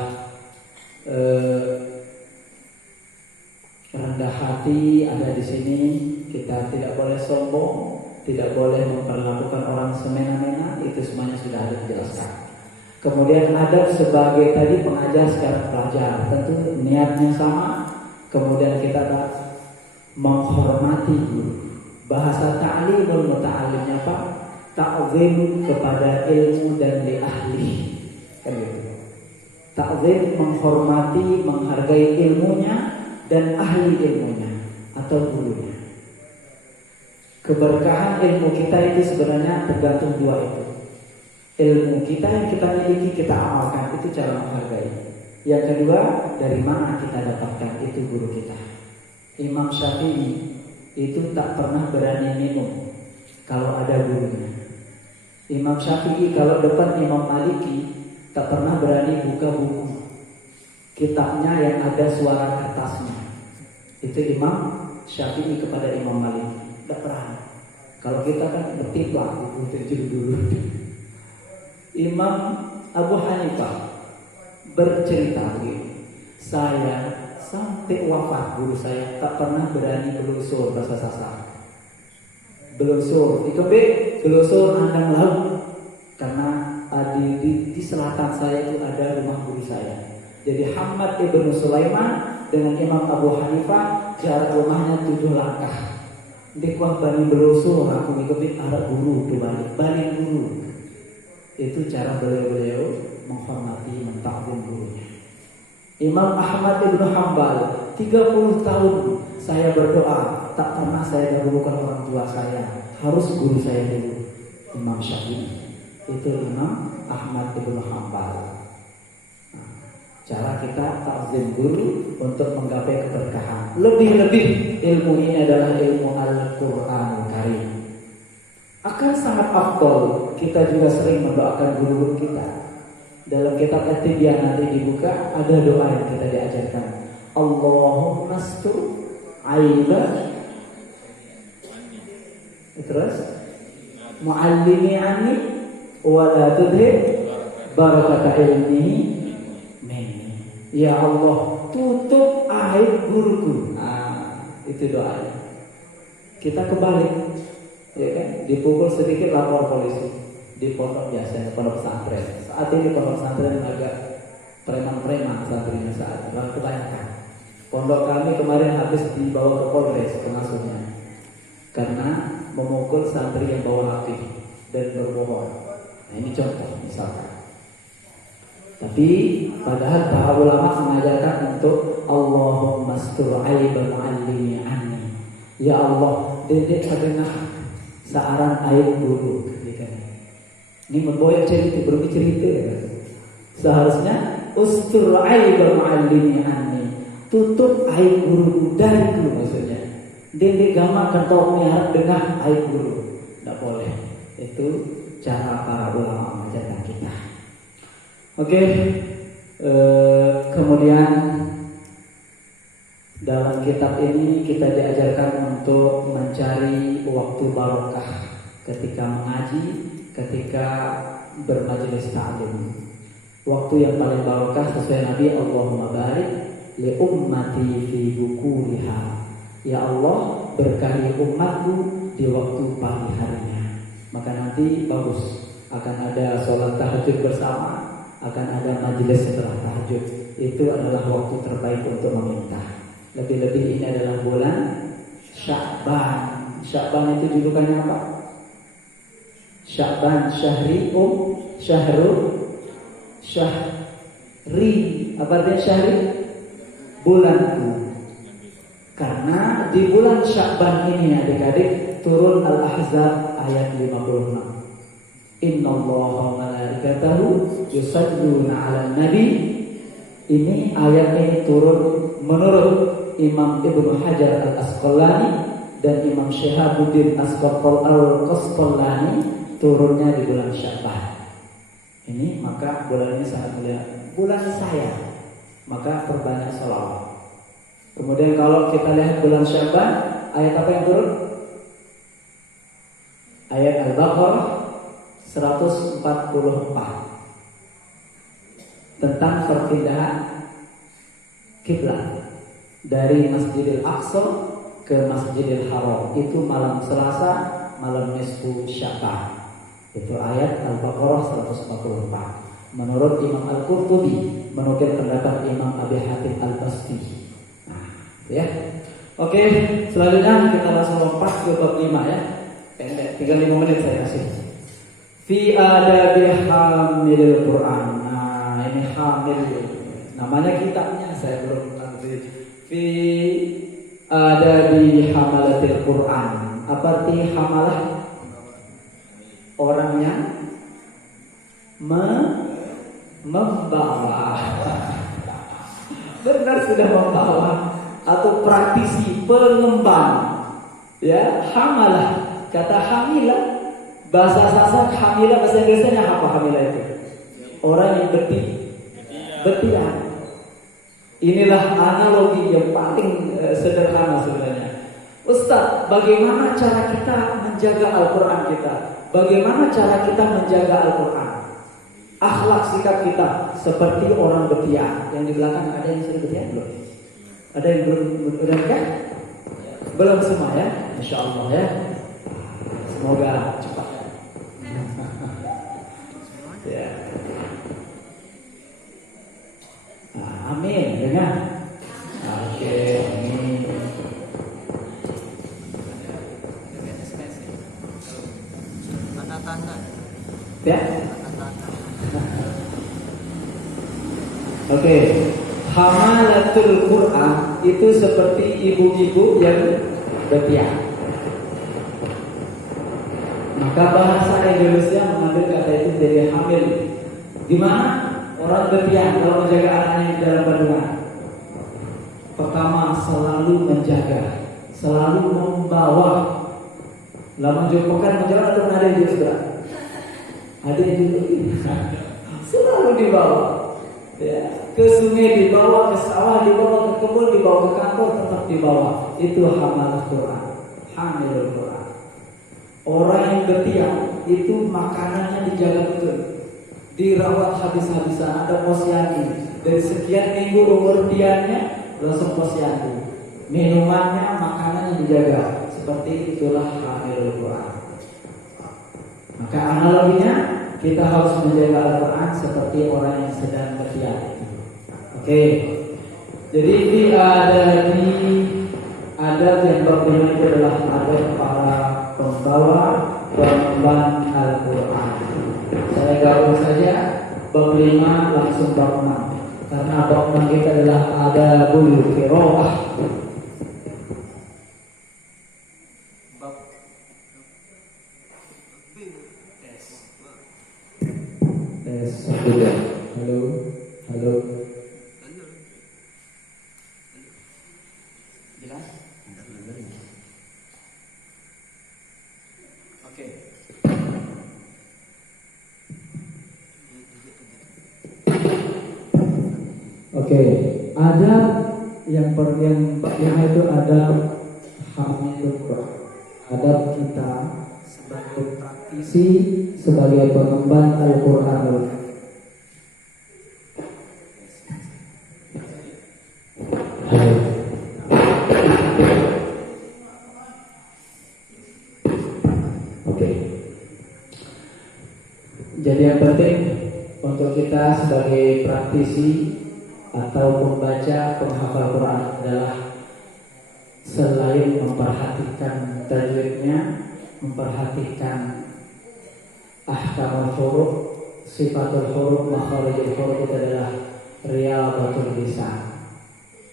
rendah hati ada di sini. Kita tidak boleh sombong, tidak boleh memperlakukan orang semena-mena. Itu semuanya sudah ada dijelaskan. Kemudian adab sebagai tadi pengajar sekarang pelajar, tentu niatnya sama. Kemudian kita menghormati guru. Bahasa ta'limul muta'allimnya apa? Ta'zim kepada ilmu dan li ahli. Kan gitu. Ta'zim menghormati, menghargai ilmunya dan ahli ilmunya atau gurunya. Keberkahan ilmu kita itu sebenarnya tergantung dua itu. Ilmu kita yang kita miliki kita amalkan, itu cara menghargai. Yang kedua, dari mana kita dapatkan, itu guru kita. Imam Syafi'i itu tak pernah berani minum kalau ada gurunya. Imam Syafi'i kalau depan Imam Maliki tak pernah berani buka buku kitabnya yang ada suara kertasnya. Itu Imam Syafi'i kepada Imam Maliki. Tak pernah. Kalau kita kan bertimbang buku terjun dulu. Imam Abu Hanifah bercerita begini, saya sampai wafat guru saya tak pernah berani belusur bahasa Sasak. Belusur, belusur andang laut, karena di selatan saya itu ada rumah guru saya. Jadi Hamad ibnu Sulaiman dengan Imam Abu Hanifah jarak rumahnya 7 langkah. Di kuah bani belusur aku ikut arah guru tu balik guru. Itu cara beliau menghormati, mentakdim gurunya. Imam Ahmad ibnu Hanbal 30 tahun saya berdoa, tak pernah saya dahulukan orang tua saya, harus guru saya dulu. Imam Syafi'i. Itu Imam Ahmad ibnu Hanbal. Cara kita takzim guru untuk menggapai keberkahan. Lebih-lebih ilmu ini adalah ilmu Al-Quran Karim. Akan sangat afdol kita juga sering mendoakan guru-guru kita. Dalam kitab At-Tibyah nanti dibuka ada doa yang kita diajarkan. Allahumma astur aiba. Terus muallimi anni wa la tudhib barakata ilmihi. Ya Allah, tutup aib guruku. Itu doanya. Kita kembali, ya kan? Dipukul sedikit lapor polisi. Di pondok biasanya, pondok pesantren. Saat ini pondok pesantren agak preman-preman santrinya saat. Kebanyakan. Pondok kami kemarin habis dibawa ke Polres pengasuhnya karena memukul santri yang bawa api dan berbohong. Nah ini contoh misalkan. Tapi padahal para ulama mengajarkan untuk Allahumma astur aiba muallimi anni. Ya Allah, dedek kadang searan aib guru. Ini memboyok cerita, belum cerita ya. Seharusnya ustur aiba muallimi anni, tutup aib guru dariku maksudnya. Dedek gama kan tahu harap dengar aib guru. Tidak boleh. Itu cara para ulama mengajarkan kita. Oke, kemudian dalam kitab ini kita diajarkan untuk mencari waktu barokah ketika mengaji, ketika bermajelis ta'lim. Waktu yang paling barokah sesuai Nabi, Allahumma barik li ummati fi bukuriha. Ya Allah, berkahi umatku di waktu pagi harinya. Maka nanti bagus, akan ada sholat tahajud bersama, akan ada majelis setelah tahajud. Itu adalah waktu terbaik untuk meminta. Lebih-lebih ini adalah bulan Sya'ban. Sya'ban itu julukannya apa? Sya'ban syahri syahri. Apa artinya syahri? Bulanku. Karena di bulan Sya'ban ini adik-adik turun Al-Ahzab ayat 56. Innallaha wa malaikatahu yusalluna 'alan nabi. Ini ayat ini turun menurut Imam Ibnu Hajar Al-Asqalani dan Imam Syihabuddin Al-Qasqalani, turunnya di bulan Sya'ban. Ini maka bulan ini sangat mulia, bulan saya. Maka perbanyak sholawat. Kemudian kalau kita lihat bulan Sya'ban, ayat apa yang turun? Ayat Al-Baqarah 144 tentang perpindahan kiblat dari Masjidil Aqsa ke Masjidil Haram. Itu malam Selasa, malam nisfu Sya'ban. Itu ayat Al-Baqarah 144. Menurut Imam Al-Qurtubi, menukil pendapat Imam Abi Hatim Al-Basti. Nah, ya. Oke, selanjutnya kita langsung lompat ke bab 5 ya. Pendek, 35 menit saya kasih. Fi adabi hamilil Quran. Nah, ini hamil. Namanya kitabnya saya belum ngerti. Fi adabi hamalatil Quran. Apa arti hamalah? Orang yang membawa. Benar, sudah membawa atau praktisi pengembang. Ya, hamalah. Kata hamilah, bahasa Sasak hamilah, bahasa Inggrisnya apa hamilah itu? Orang yang bertian. Inilah analogi yang paling sederhana sebenarnya. Ustaz, bagaimana cara kita menjaga Al-Quran kita? Bagaimana cara kita menjaga Al-Quran? Akhlak sikap kita seperti orang bertian. Yang di belakang ada yang sudah bertian belum? Ada yang belum kan? Belum semua ya? Insya Allah ya. Semoga cepat. Ya. Nah, amin, dengar. Oke, amin. Tanda-tanda. Ya. Oke. Hamalatul Quran itu seperti ibu-ibu yang bertian. Maka bahasa Indonesia mengambil kata itu dari hamil. Gimana orang bertian kalau menjaga anaknya di dalam kandungan? Pertama, selalu menjaga, selalu membawa. Lama jumpokan menjalan atau ada yang juga? Ada yang juga. Selalu dibawa. Ya, ke sungai dibawa, ke sawah dibawa, ke kebun dibawa, ke kantor tetap dibawa. Itu hamalah Quran, hamilul Quran. Orang yang bertiang itu makanannya dijaga betul, dirawat habis-habisan. Ada posyandu dari sekian minggu umur tiannya langsung posyandu. Minumannya, makanannya dijaga. Seperti itulah hamilul Quran. Maka analoginya kita harus menjaga Al-Quran seperti orang yang sedang bertiang. Oke. Jadi adab yang berbeda itu adalah adab para pembawa pengembang Al-Quran. Saya gabung saja bab 5 langsung bab 6. Karena bab 6 kita adalah adabul qiraah. Bab sudah. Halo. Halo. Jelas? Oke. Oke, ada yang bab 5 itu ada hamilul Quran. Ada kita sebagai praktisi, sebagai pengemban Al-Qur'an. Oke. Jadi yang penting untuk kita sebagai praktisi atau pembaca penghafal Quran adalah selain memperhatikan tajwidnya, memperhatikan ahkamul huruf, sifatul huruf, makharijul huruf, itu adalah riyadhatul lisan.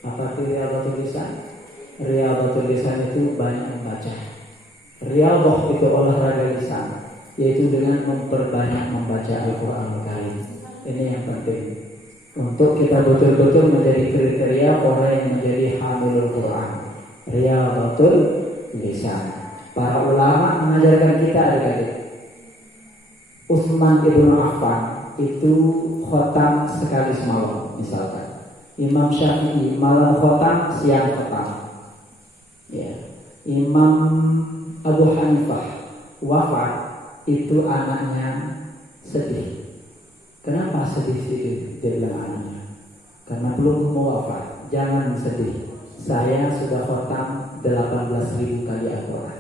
Apa itu riyadhatul lisan? Riyadhatul lisan itu banyak membaca. Riyadhah itu olahraga lisan, yaitu dengan memperbanyak membaca Al-Quran Al-Karim. Ini yang penting untuk kita betul-betul menjadi kriteria orang yang menjadi hamilul Quran, riyadhatul lisan. Para ulama mengajarkan kita adik-adik. Utsman ibnu Affan itu khotam sekali semalam misalkan. Imam Syafi'i malam khotam, siang khotam. Ya. Imam Abu Hanifah wafat itu anaknya sedih. Kenapa sedih-sedih? Dia bilang anaknya, karena belum mau wafat. Jangan sedih, saya sudah khotam 18.000 kali Al-Quran.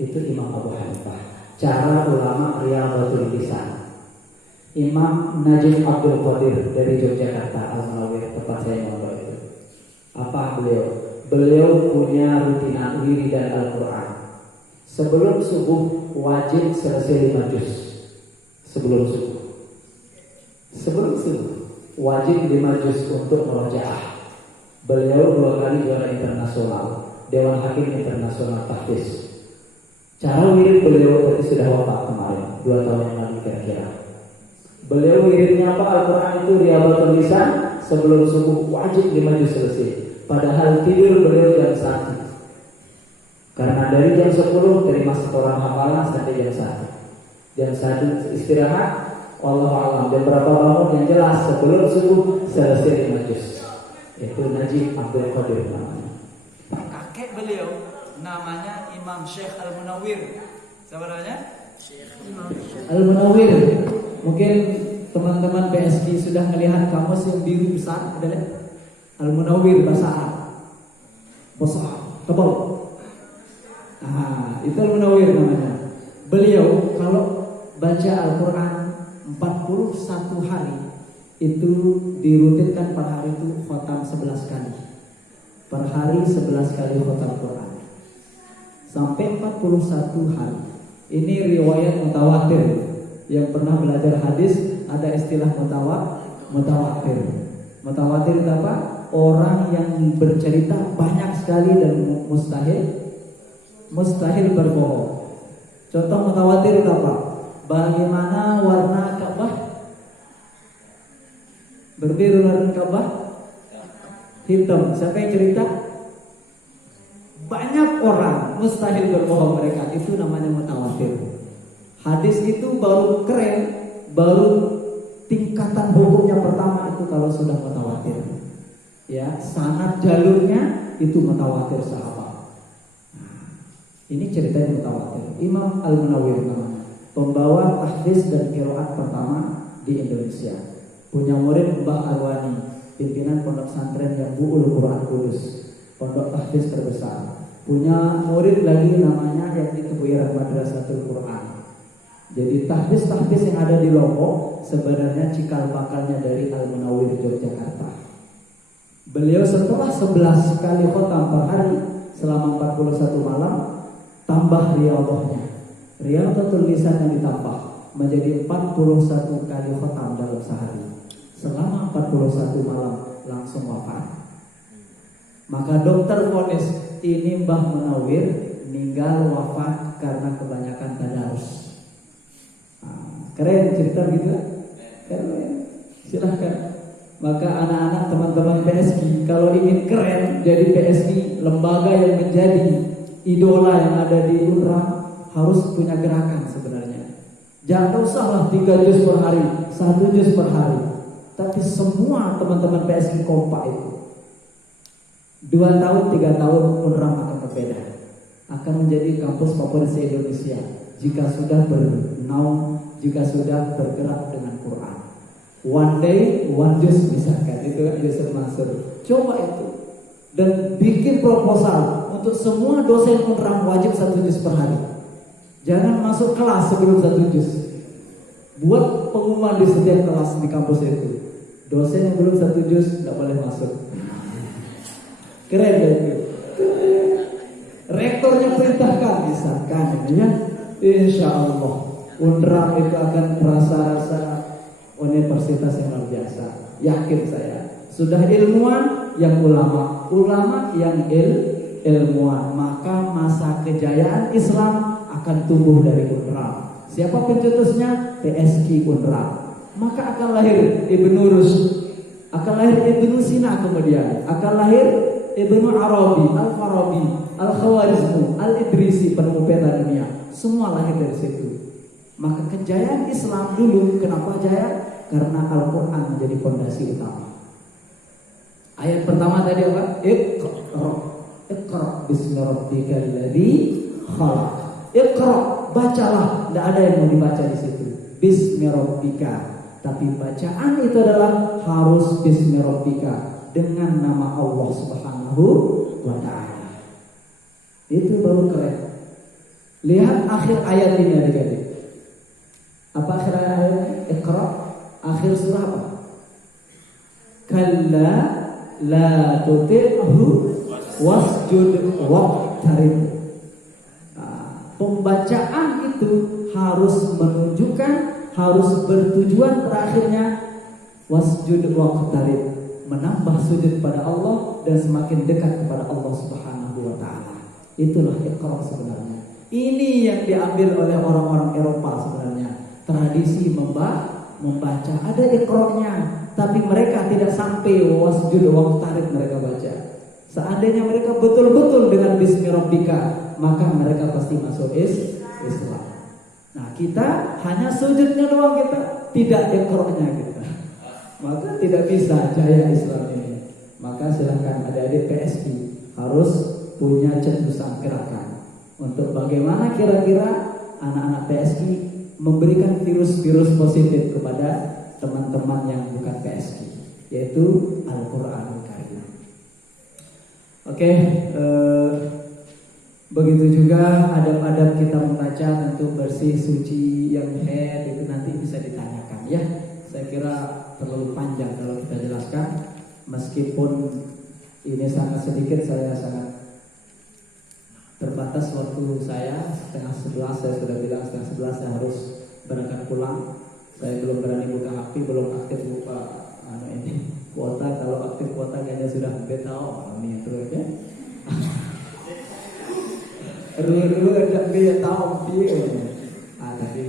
Itu Imam Abu Hanifah. Cara ulama riyadhatul lisan. Imam Najib Abdul Qadir dari Yogyakarta, Al-Munawwir, tempat saya ngobrol itu. Apa beliau? Beliau punya rutinan wiridan Al-Quran. Sebelum subuh wajib selesai 5 juz. Sebelum subuh wajib 5 juz untuk murojaah. Beliau 2 kali juara internasional, Dewan Hakim Internasional Tahfiz. Cara wirid beliau tadi sudah wafat kemarin, 2 tahun yang lalu kira-kira. Beliau wiridnya apa? Al-Quran itu riyadhatul lisan, sebelum subuh wajib 5 juz selesai. Padahal tidur beliau jam 1. Karena dari jam 10 terima setoran hafalan sampai jam 1. Jam 1 istirahat, wallahu a'lam. Dan berapa bangun yang jelas sebelum subuh selesai 5 juz. Itu Najib Abdul Qadir namanya. Kakek beliau namanya Imam Syekh Al-Munawwir. Siapa namanya? Al-Munawwir. Mungkin teman-teman PSG sudah melihat kamus yang biru besar, ada lihat? Al-Munawwir bahasa Arab. Besar, tebal. Nah, itu Al-Munawwir namanya. Beliau kalau baca Al-Quran 41 hari itu dirutinkan per hari itu khotam 11 kali. Per hari 11 kali khotam Quran. Sampai 41 hari. Ini riwayat mutawatir. Yang pernah belajar hadis ada istilah mutawatir. Mutawatir itu apa? Orang yang bercerita banyak sekali dan mustahil berbohong. Contoh mutawatir itu apa? Bagaimana warna Ka'bah? Berbiru warna Ka'bah? Hitam. Siapa yang cerita? Banyak orang, mustahil berbohong mereka. Itu namanya mutawatir. Hadis itu baru keren, baru tingkatan hukumnya pertama itu kalau sudah mutawatir. Ya, sanad jalurnya itu mutawatir sahabat. Ini ceritanya mutawatir. Imam Al-Munawwir namanya, pembawa tahfiz dan qiraat pertama di Indonesia. Punya murid Mbah Alwani, pimpinan pondok pesantren yang Bu'ul Quran Kudus, pondok tahfiz terbesar. Punya murid lagi namanya yang di Tebuiran Madrasatul Quran. Jadi tahfiz yang ada di Lombok sebenarnya cikal bakalnya dari Al-Munawwir Yogyakarta. Beliau setelah 11 kali khotam per hari selama 41 malam, tambah riyadhahnya. Riyadhatul lisan yang ditambah. menjadi 41 kali khatam dalam sehari. Selama 41 malam langsung wafat. Maka dokter vonis ini Mbah Munawir meninggal wafat karena kebanyakan tadarus. Keren cerita gitu kan? Keren. Silahkan. Maka anak-anak teman-teman PSI kalau ingin keren jadi PSI, lembaga yang menjadi idola yang ada di UNRWA, harus punya gerakan sebenarnya. Jangan usahlah 3 juz per hari, 1 juz per hari. Tapi semua teman-teman PSI kompak itu 2 tahun, 3 tahun UNRWA akan berbeda. Akan menjadi kampus favorit se-Indonesia jika sudah bernaung, jika sudah bergerak dengan Quran. One day, one juz misalkan, itu kan Yusuf Mansur. Coba itu. Dan bikin proposal untuk semua dosen UNRWA wajib 1 juz per hari. Jangan masuk kelas sebelum 1 juz. Buat pengumuman di setiap kelas di kampus itu. Dosen yang belum 1 juz tidak boleh masuk. Keren ya itu. Rektornya perintahkan misalkan ya. Insya Allah UNRWA itu akan rasa-rasa universitas yang luar biasa. Yakin saya. Sudah ilmuwan yang ulama, ulama yang ilmuwan, maka masa kejayaan Islam akan tumbuh dari UNRWA. Siapa pencetusnya? PSI UNRWA. Maka akan lahir Ibnu Rushd, akan lahir Ibnu Sina, kemudian akan lahir Ibnu Arabi, Al-Farabi, Al-Khawarizmi, Al-Idrisi, penemu peta dunia. Semua lahir dari situ. Maka kejayaan Islam dulu, kenapa jaya? Karena Al-Quran menjadi fondasi utama. Ayat pertama tadi apa? Iqra bismi rabbikal ladzi khalaq. Iqra, bacalah. Tidak ada yang mau dibaca di situ. Bismi rabbika. Tapi bacaan itu adalah harus bismi rabbika, dengan nama Allah Subhanahu wa ta'ala. Itu baru keren. Lihat akhir ayat ini adik-adik. Apa akhir ayat? Iqra. Akhir surah apa? Kalla la tuti'hu wasjud waqtarib. Pembacaan itu harus menunjukkan, harus bertujuan terakhirnya wasjud waqtarib, menambah sujud pada Allah dan semakin dekat kepada Allah Subhanahu wa ta'ala. Itulah Iqra sebenarnya. Ini yang diambil oleh orang-orang Eropa sebenarnya. Tradisi membaca ada Iqra-nya, tapi mereka tidak sampai wasjud waqtarib mereka baca. Seandainya mereka betul-betul dengan bismi rabbika, maka mereka pasti masuk Islam. Nah, kita hanya sujudnya doang, kita tidak Iqra-nya kita. Maka tidak bisa jaya Islam ini. Maka silahkan adik-adik PSI harus punya cetusan gerakan untuk bagaimana kira-kira anak-anak PSI memberikan virus-virus positif kepada teman-teman yang bukan PSI, yaitu Al-Quranul Karim. Oke, begitu juga adab-adab kita membaca, tentu bersih, suci, yang head itu nanti bisa ditanyakan ya. Saya kira terlalu panjang kalau kita jelaskan. Meskipun ini sangat sedikit, saya sangat terbatas waktu saya. 10:30 saya sudah bilang 10:30 saya harus berangkat pulang. Saya belum berani buka aktif, belum aktif buka ini kuota. Kalau aktif kuota kayaknya sudah betao ini terus ya. Dulu ada biaya tahu piye. Tapi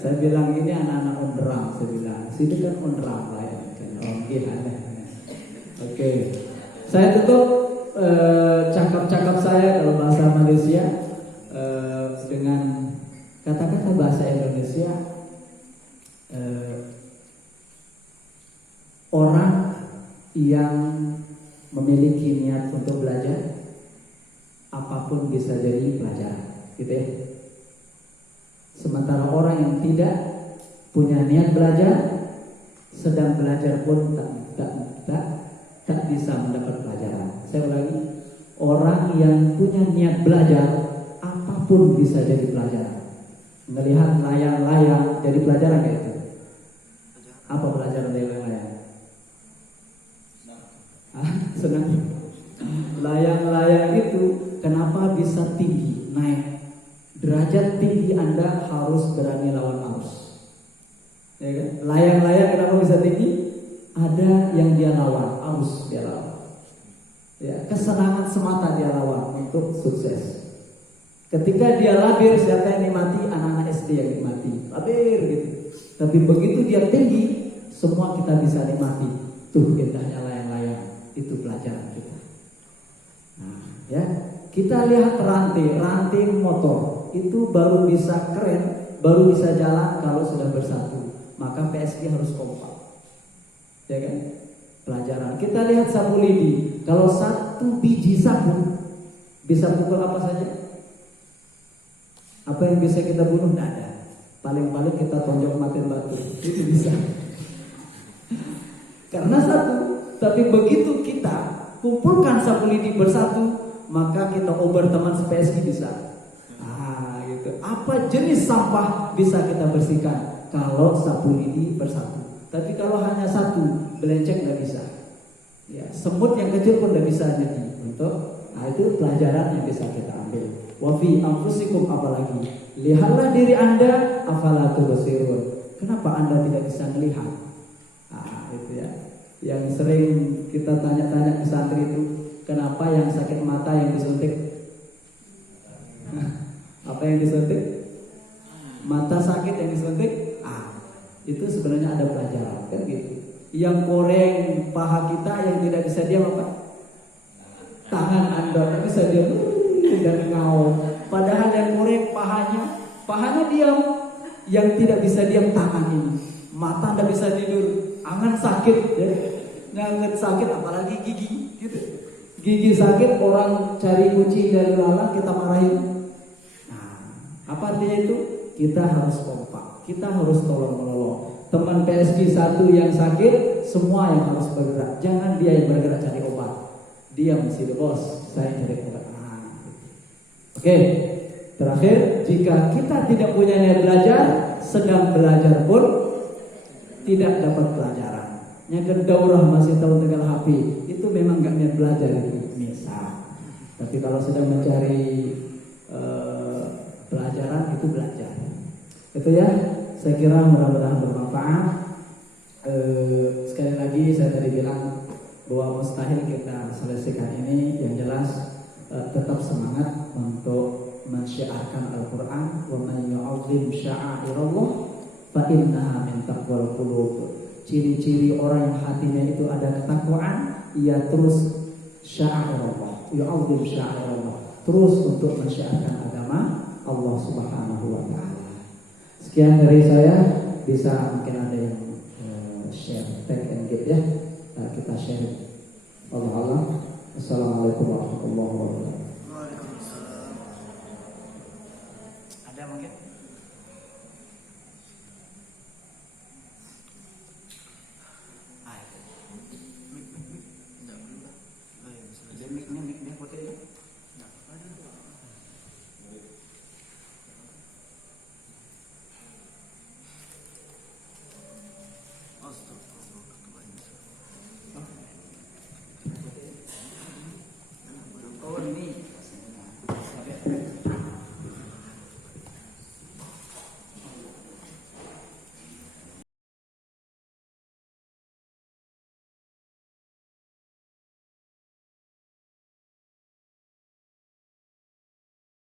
saya bilang ini anak-anak UNRWA, saya bilang sini kan UNRWA lah ya. Oke. Saya tutup cakap-cakap saya dalam bahasa Malaysia dengan kata-kata bahasa Indonesia. Orang yang memiliki niat untuk belajar, apapun bisa jadi pelajaran, gitu ya. Sementara orang yang tidak punya niat belajar, sedang belajar pun tak bisa mendapat pelajaran. Saya ulangi, orang yang punya niat belajar, apapun bisa jadi pelajaran. Melihat layang-layang jadi pelajaran kayak itu. Apa pelajaran dari layang-layang? Senang. Layang-layang itu kenapa bisa tinggi naik Derajat tinggi Anda harus berani lawan arus. Ya kan? Layang-layang kenapa bisa tinggi? Ada yang dia lawan, arus dia lawan. Ya, kesenangan semata dia lawan untuk sukses. Ketika dia labir, siapa yang nikmati? Anak-anak SD yang nikmati. Labir gitu. Tapi begitu dia tinggi, semua kita bisa nikmati. Tuh indahnya layang-layang. Itu pelajaran kita. Nah, ya, kita lihat rantai motor itu baru bisa keren, baru bisa jalan kalau sudah bersatu. Maka PSG harus kompak. Ya kan? Pelajaran. Kita lihat sapu lidi. Kalau satu biji sapu bisa pukul apa saja? Apa yang bisa kita bunuh? Tidak ada. Paling-paling kita tonjok matiin batu. Itu bisa. Karena satu. Tapi begitu kita kumpulkan sapu lidi bersatu, maka kita ober teman PSG bisa. Gitu. Apa jenis sampah bisa kita bersihkan kalau sapu lidi bersatu? Tapi kalau hanya satu, belenceng nggak bisa. Ya, semut yang kecil pun nggak bisa jadi untuk. Nah, itu pelajaran yang bisa kita ambil. Wa fi anfusikum, apalagi lihatlah diri Anda, afala tubsirun. Kenapa Anda tidak bisa melihat? Itu ya. Yang sering kita tanya-tanya ke santri itu, kenapa yang sakit mata yang disuntik? Apa yang disuntik? Mata sakit yang disuntik? Itu sebenarnya ada pelajaran kan gitu. Yang goreng paha kita yang tidak bisa diam apa? Tangan Anda tidak bisa diam dan ngau. Padahal yang goreng pahanya diam. Yang tidak bisa diam tangan ini. Mata tidak bisa tidur, angan sakit ya. Nganget sakit apalagi gigi gitu. Gigi sakit, orang cari kucing dan belalang kita marahin. Nah, apa artinya itu? Kita harus kompak, kita harus tolong-menolong. Teman PSG satu yang sakit, semua yang harus bergerak. Jangan dia yang bergerak cari obat. Dia mesti bos, saya cari obat. Oke, terakhir, jika kita tidak punya niat belajar, sedang belajar pun tidak dapat pelajaran. Yang daurah masih tahu tegal HP, itu memang gak niat belajar itu, misal. Tapi kalau sedang mencari pelajaran, itu belajar. Itu ya, saya kira mudah-mudahan bermanfaat. Sekali lagi saya tadi bilang bahwa mustahil kita selesaikan ini. Yang jelas tetap semangat untuk mensyiarkan Al-Quran. Wa man yu'azzim sya'airallah fa innaha min taqwal qulub. Ciri-ciri orang yang hatinya itu ada ketakwaan, ia terus sya'airallah, yu'azzim sya'airallah, terus untuk mensyiarkan agama Allah Subhanahu wa taala. Sekian dari saya, bisa mungkin ada yang share, tag and give ya. Kita share. Allah. Assalamualaikum warahmatullahi wabarakatuh.